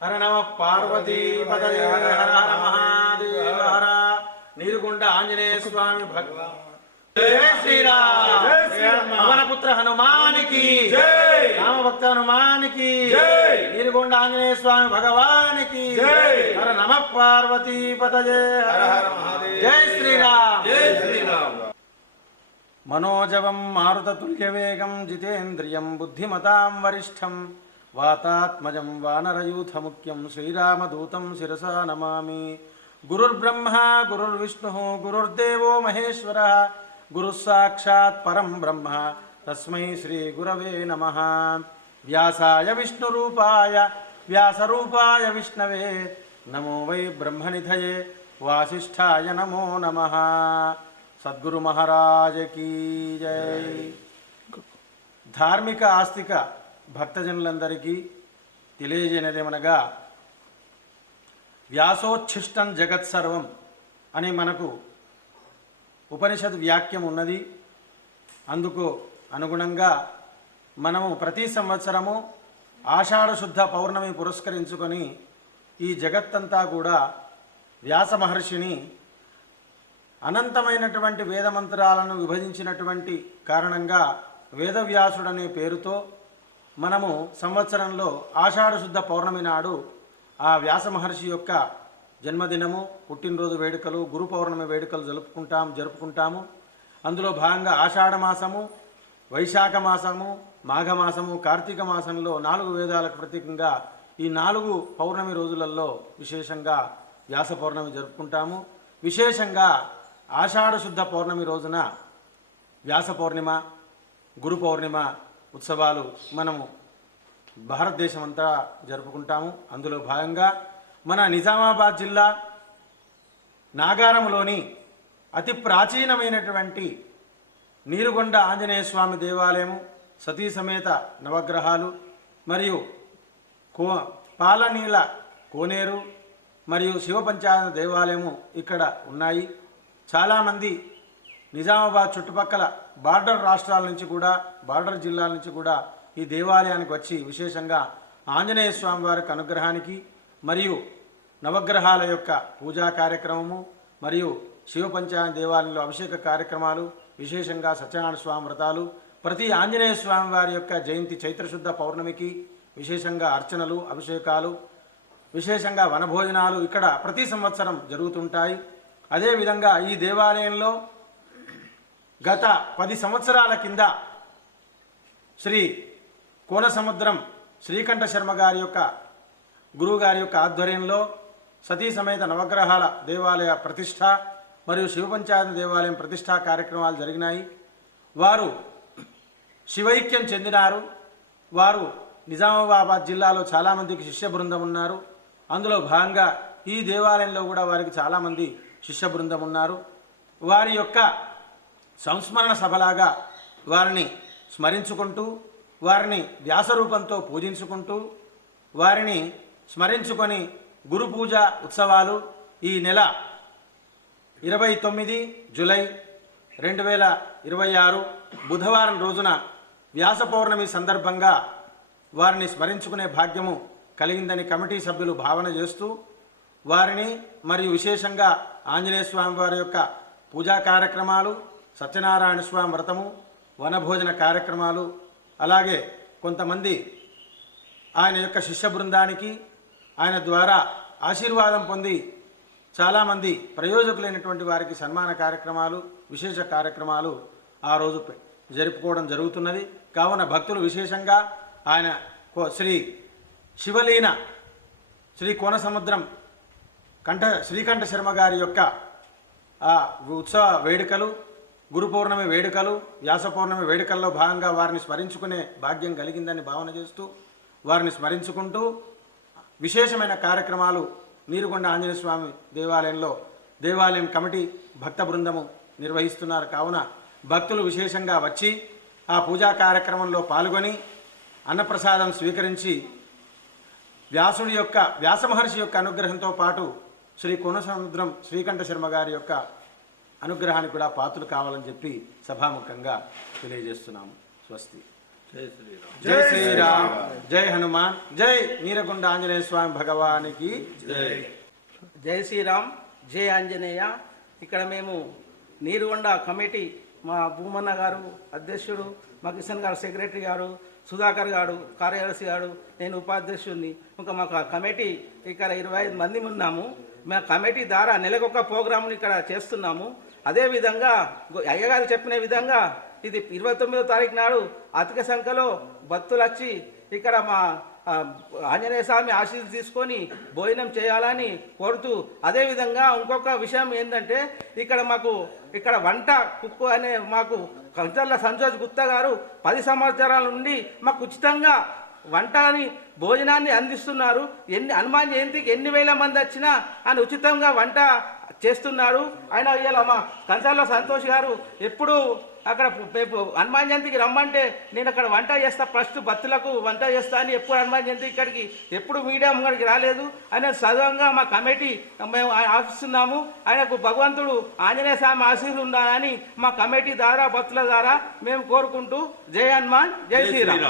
हर नम पार्वती पदये हर हर महादेव हर नीरुगुंड आंजनेय स्वामी भगवान जय श्री राम पवन पुत्र हनुमान की जय राम भक्त हनुमान की जय नीरुगुंड आंजनेय स्वामी भगवान की जय हर नम पार्वती पदये हर हर महादेव जय श्री राम जय श्री राम मनोजवं मारुततुल्यवेगं जितेन्द्रियं बुद्धिमतां वरिष्ठं वातात्मजं वानरयूथमुख्यं श्रीरामदूतं शिरसा नमामि। गुरुर्ब्रह्मा गुरुर्विष्णुः गुरुर्देवो महेश्वरः गुरुस्साक्षात् परं ब्रह्म तस्मै श्रीगुरवे नमः। व्यासाय विष्णुरूपाय व्यासरूपाय विष्णवे नमो वै ब्रह्मनिधये वासिष्ठाय नमो नमः। सद्गुरु महाराज की जय। धार्मिक आस्तिक భక్తజనులందరికీ తెలియజేయనదేమనగా వ్యాసోచ్ఛిష్టం జగత్సర్వం అని మనకు ఉపనిషత్ వ్యాఖ్యం ఉన్నది. అందుకు అనుగుణంగా మనము ప్రతి సంవత్సరము ఆషాఢ శుద్ధ పౌర్ణమి పురస్కరించుకొని ఈ జగత్తంతా కూడా వ్యాస మహర్షిని అనంతమైనటువంటి వేదమంత్రాలను విభజించినటువంటి కారణంగా వేదవ్యాసుడనే పేరుతో మనము సంవత్సరంలో ఆషాఢ శుద్ధ పౌర్ణమి నాడు ఆ వ్యాస మహర్షి యొక్క జన్మదినము పుట్టినరోజు వేడుకలు గురు పౌర్ణమి వేడుకలు జరుపుకుంటాము. అందులో భాగంగా ఆషాఢ మాసము, వైశాఖ మాసము, మాఘమాసము, కార్తీక మాసంలో 4 వేదాలకు ప్రతీకంగా ఈ 4 పౌర్ణమి రోజులలో విశేషంగా వ్యాస పౌర్ణమి జరుపుకుంటాము. విశేషంగా ఆషాఢ శుద్ధ పౌర్ణమి రోజున వ్యాస పౌర్ణిమ, గురు పౌర్ణిమ ఉత్సవాలు మనము భారతదేశమంతా జరుపుకుంటాము. అందులో భాగంగా మన నిజామాబాద్ జిల్లా నాగారంలోని అతి ప్రాచీనమైనటువంటి నీరుగొండ ఆంజనేయ స్వామి దేవాలయము, సతీ సమేత నవగ్రహాలు మరియు పాలనీల కోనేరు మరియు శివపంచాయత దేవాలయము ఇక్కడ ఉన్నాయి. చాలామంది నిజామాబాద్ చుట్టుపక్కల బార్డర్ రాష్ట్రాల నుంచి కూడా, బార్డర్ జిల్లాల నుంచి కూడా ఈ దేవాలయానికి వచ్చి విశేషంగా ఆంజనేయ స్వామి వారికి అనుగ్రహానికి మరియు నవగ్రహాల యొక్క పూజా కార్యక్రమము మరియు శివపంచాయత దేవాలయంలో అభిషేక కార్యక్రమాలు, విశేషంగా సత్యనారాయణ స్వామి వ్రతాలు, ప్రతి ఆంజనేయ స్వామి వారి యొక్క జయంతి చైత్రశుద్ధ పౌర్ణమికి విశేషంగా అర్చనలు, అభిషేకాలు, విశేషంగా వనభోజనాలు ఇక్కడ ప్రతి సంవత్సరం జరుగుతుంటాయి. అదేవిధంగా ఈ దేవాలయంలో గత 10 సంవత్సరాల కింద శ్రీ కోనసముద్రం శ్రీకంఠ శర్మ గారి యొక్క గురువుగారి యొక్క ఆధ్వర్యంలో సతీ సమేత నవగ్రహాల దేవాలయ ప్రతిష్ట మరియు శివపంచాయత దేవాలయం ప్రతిష్టా కార్యక్రమాలు జరిగినాయి. వారు శివైక్యం చెందినారు. వారు నిజామాబాద్ జిల్లాలో చాలామందికి శిష్య బృందం ఉన్నారు. అందులో భాగంగా ఈ దేవాలయంలో కూడా వారికి చాలామంది శిష్య బృందం ఉన్నారు. వారి యొక్క సంస్మరణ సభలాగా వారిని స్మరించుకుంటూ, వారిని వ్యాసరూపంతో పూజించుకుంటూ, వారిని స్మరించుకొని గురు పూజ ఉత్సవాలు ఈ నెల 29 జూలై 2026 బుధవారం రోజున వ్యాస పౌర్ణమి సందర్భంగా వారిని స్మరించుకునే భాగ్యము కలిగిందని కమిటీ సభ్యులు భావన చేస్తూ వారిని మరియు విశేషంగా ఆంజనేయ స్వామి వారి యొక్క పూజా కార్యక్రమాలు, సత్యనారాయణ స్వామి వ్రతము, వనభోజన కార్యక్రమాలు, అలాగే కొంతమంది ఆయన యొక్క శిష్య బృందానికి ఆయన ద్వారా ఆశీర్వాదం పొంది చాలామంది ప్రయోజకులైనటువంటి వారికి సన్మాన కార్యక్రమాలు, విశేష కార్యక్రమాలు ఆ రోజు జరుపుకోవడం జరుగుతున్నది. కావున భక్తులు విశేషంగా ఆయన శ్రీ శివలీన శ్రీ కోనసముద్రం శ్రీకంఠ శర్మ గారి యొక్క ఆ ఉత్సవ వేడుకలు, గురు పౌర్ణమి వేడుకలు, వ్యాస పౌర్ణమి వేడుకల్లో భాగంగా వారిని స్మరించుకునే భాగ్యం కలిగిందని భావన చేస్తూ వారిని స్మరించుకుంటూ విశేషమైన కార్యక్రమాలు నీరుకొండ ఆంజనేయ స్వామి దేవాలయం కమిటీ భక్త బృందము నిర్వహిస్తున్నారు. కావున భక్తులు విశేషంగా వచ్చి ఆ పూజా కార్యక్రమంలో పాల్గొని అన్నప్రసాదం స్వీకరించి వ్యాస మహర్షి యొక్క అనుగ్రహంతో పాటు శ్రీ కోనసముద్రం శ్రీకంఠ శర్మ గారి యొక్క అనుగ్రహానికి కూడా పాత్రలు కావాలని చెప్పి సభాముఖంగా తెలియజేస్తున్నాము. స్వస్తి. జై శ్రీరామ్, జై హనుమాన్, జై నీరకొండ ఆంజనేయ స్వామి భగవానికి జై. జై శ్రీరామ్, జై ఆంజనేయ. ఇక్కడ మేము నీరుగొండ కమిటీ మా భూమన్న గారు అధ్యక్షుడు, మా కిషన్ గారు సెక్రటరీ గారు, సుధాకర్ గారు కార్యదర్శి గారు, నేను ఉపాధ్యక్షుడిని. ఇంకా మాకు కమిటీ ఇక్కడ 25 మంది ఉన్నాము. మా కమిటీ ద్వారా నెలకొక ప్రోగ్రాంని ఇక్కడ చేస్తున్నాము. అదేవిధంగా అయ్యగారు చెప్పిన విధంగా ఇది 29వ తారీఖు నాడు అధిక సంఖ్యలో భక్తులు వచ్చి ఇక్కడ మా ఆంజనేయ స్వామి ఆశీస్సులు తీసుకొని భోజనం చేయాలని కోరుతూ, అదేవిధంగా ఇంకొక విషయం ఏంటంటే ఇక్కడ వంట కుక్కు అనే మాకు కంచర్ల సంజోజ్ గుప్తా గారు 10 సంవత్సరాల నుండి మాకు ఉచితంగా వంటని భోజనాన్ని అందిస్తున్నారు. హనుమాన్ జయంతికి ఎన్ని వేల మంది వచ్చినా ఆయన ఉచితంగా వంట చేస్తున్నారు. ఆయన ఇవాళ మా కంచాల సంతోష్ గారు ఎప్పుడు అక్కడ హనుమాన్ జయంతికి రమ్మంటే నేను అక్కడ వంట చేస్తా, ఫస్ట్ భక్తులకు వంట చేస్తా అని ఎప్పుడు హనుమాన్ జయంతి ఇక్కడికి ఎప్పుడు మీడియా ముంగడికి రాలేదు. ఆయన సదవంగా మా కమిటీ మేము ఆశిస్తున్నాము. ఆయనకు భగవంతుడు ఆంజనేయ స్వామి ఆశీస్సులు ఉండాలని మా కమిటీ ద్వారా భక్తుల ద్వారా మేము కోరుకుంటూ జై హనుమాన్, జై శ్రీరామ్.